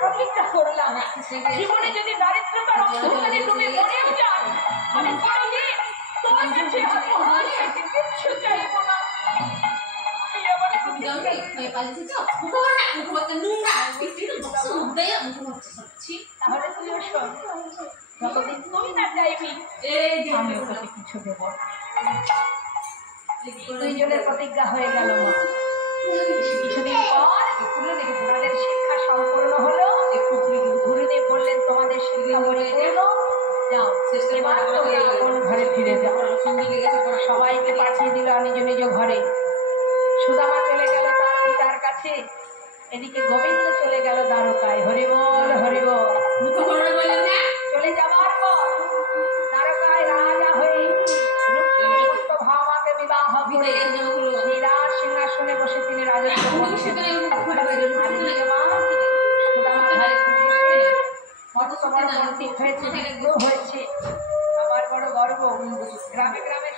প্রতিজ্ঞা করলাম জীবনে যদি দারিদ্রতার অন্ধকারে ডুবে মরেও যান আমি কোনোদিন তোমার কাছে আত্মহার পেতে কিচ্ছু চাইব না। তাহলে তুমি শোন, যতদিন তুমি না চাইবি আমি ওকে কিছু দেব। দুইজনের প্রতিজ্ঞা হয়ে গেল। কিছুদিন পর তাদের শিক্ষা সম্পূর্ণ হলো। গুরুদেব বললেন তোমাদের শিক্ষা পরিপূর্ণ, যাও এবার তোমরা কোন ঘরে ফিরে যাও। সবাইকে পাঠিয়ে দিল নিজ নিজ ঘরে। সুদামা চলে গেল তার পিতার কাছে, এদিকে গোবিন্দ চলে গেল দ্বারকায়। হরি বল হরি বল। চলে যাবার পর দ্বারকায় রাজা হয়ে রুক্মিণী সত্যভামাকে বিবাহ করে সেই রাজ সিংহাসনে বসে তিনি রাজত্ব করছেন। সুদামা ঘরে ফিরে এসে কত বড় পণ্ডিত হয়েছে, হয়েছে, আবার বড় গর্ব। গ্রামে গ্রামে